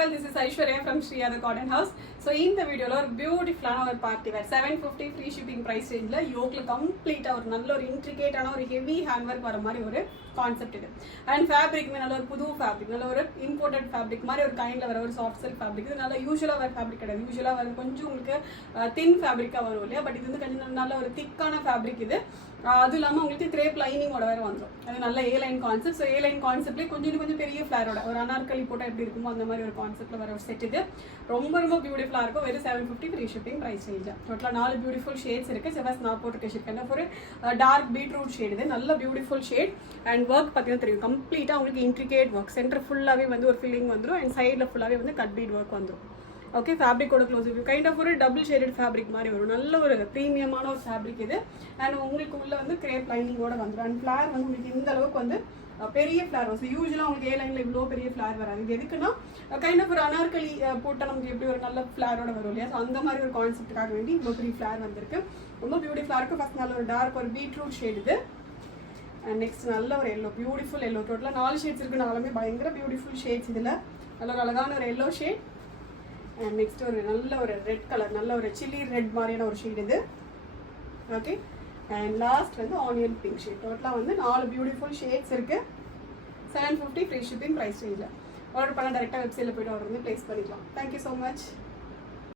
all, this is Aishwarya from Shriya the Cotton House. So in the video ஒரு பியூட்டிஃபுல்லான ஒரு party where 750 free shipping price ரேஞ்சில் யோக்கில் கம்ப்ளீட்டாக ஒரு நல்ல ஒரு இன்ட்ரிகேட்டான ஒரு ஹெவி ஹேண்ட் ஒர்க் வர மாதிரி ஒரு கான்செப்ட் இது. அண்ட் ஃபேப்ரிக்மே நல்ல ஒரு புது ஃபேப்ரிக், நல்ல ஒரு இம்போர்ட்டட் ஃபேப்ரிக் மாதிரி ஒரு கைண்டில் வர ஒரு சாஃப்ட் சில்க் ஃபேப்ரிக். இது நல்ல யூஸ்வலாக வர ஃபேப்ரிக் கிடையாது. யூஸ்வலாக வர கொஞ்சம் உங்களுக்கு தின் ஃபேப்ரிக்காக வரும் இல்லையா, பட் இது வந்து கொஞ்சம் நல்ல ஒரு திக்கான ஃபேப்ரிக் இது. அது இல்லாமல் உங்களுக்கு கிரேப் லைனிங்கோட வேறு வந்துடும். அது நல்ல ஏ லைன் கான்செப்ட். ஸோ ஏ லைன் கான்செப்ட்லேயே கொஞ்சம் பெரிய ஃப்ளாரோட ஒரு அனார்கலி போட்டால் எப்படி இருக்குமோ அந்த மாதிரி ஒரு கான்செப்ட்டில் வர ஒரு செட் இது. ரொம்ப பியூட்டிஃபுல்லாக இருக்கும். வெறும் 750 ஃப்ரீ ஷிப்பிங் ப்ரைஸ் ரேஞ்சாக. டோட்டலாக 4 பியூட்டிஃபுல் ஷேட்ஸ் இருக்குது. செவஸ் நான் போட்டுருக்க ஷேட் கண்ட ஒரு டார்க் பீட்ரூட் ஷேட் இது. நல்ல பியூட்டிஃபுல் ஷேட். அண்ட் ஒர்க் பார்த்தீங்கன்னா தெரியும், கம்ப்ளீட்டாக உங்களுக்கு இன்ட்ரிகேட் ஒர்க். சென்டர் ஃபுல்லாகவே வந்து ஒரு ஃபில்லிங் வந்துடும். அண்ட் சைடில் ஃபுல்லாகவே வந்து கட் பீட் ஒர்க் வந்துடும். ஓகே, ஃபேப்ரிக்கோட க்ளோஸ் வியூ கைண்ட் ஆஃப் ஒரு டபுள் ஷேடட் ஃபேப்ரிக் மாதிரி வரும். நல்ல ஒரு ப்ரீமியமான ஒரு ஃபேப்ரிக் இது. அண்ட் உங்களுக்கு உள்ள வந்து கிரேப் லைனிங்கோட வந்துடும். அண்ட் ஃப்ளார் வந்து உங்களுக்கு இந்த அளவுக்கு வந்து பெரிய ஃப்ளார் வரும். ஸோ யூஸ்வலாக உங்களுக்கு ஏ லைனில் இவ்வளோ பெரிய ஃப்ளார் வராது. இது எதுக்குன்னா கைண்ட் ஆஃப் ஒரு அனார்கலி போட்டால் நமக்கு எப்படி ஒரு நல்ல ஃப்ளாரோட வரும் இல்லையா, ஸோ அந்த மாதிரி ஒரு கான்செப்ட்டுக்காக வேண்டி இவ்வளோ பெரிய ஃப்ளார் வந்திருக்கு. ரொம்ப பியூட்டிஃபுல்லாக இருக்குது. ஃபஸ்ட் நல்ல ஒரு டார்க் ஒரு பீட்ரூட் ஷேட் இது. அண்ட் நெக்ஸ்ட் நல்ல ஒரு எல்லோ, பியூட்டிஃபுல் எல்லோ. டோட்டலாக 4 ஷேட்ஸ் இருக்குது. 4மே பயங்கர பியூட்டிஃபுல் ஷேட்ஸ். இதில் நல்ல ஒரு அழகான ஒரு எல்லோ ஷேட். அண்ட் நெக்ஸ்ட் ஒரு நல்ல ஒரு ரெட் கலர், நல்ல ஒரு சில்லி ரெட் மாதிரியான ஒரு ஷேட் இது. ஓகே, அண்ட் லாஸ்ட் வந்து ஆனியன் பிங்க் ஷேட். டோட்டலாக வந்து 4 பியூட்டிஃபுல் ஷேட்ஸ் இருக்குது. 750 ஃப்ரீ ஷிப்பிங் ப்ரைஸ் ரேஞ்சில். ஆர்டர் பண்ண டேரெக்டாக வெப்சைட்டில் போய்ட்டு ஆர்டர் வந்து ப்ளேஸ் பண்ணிக்கலாம். Thank you so much.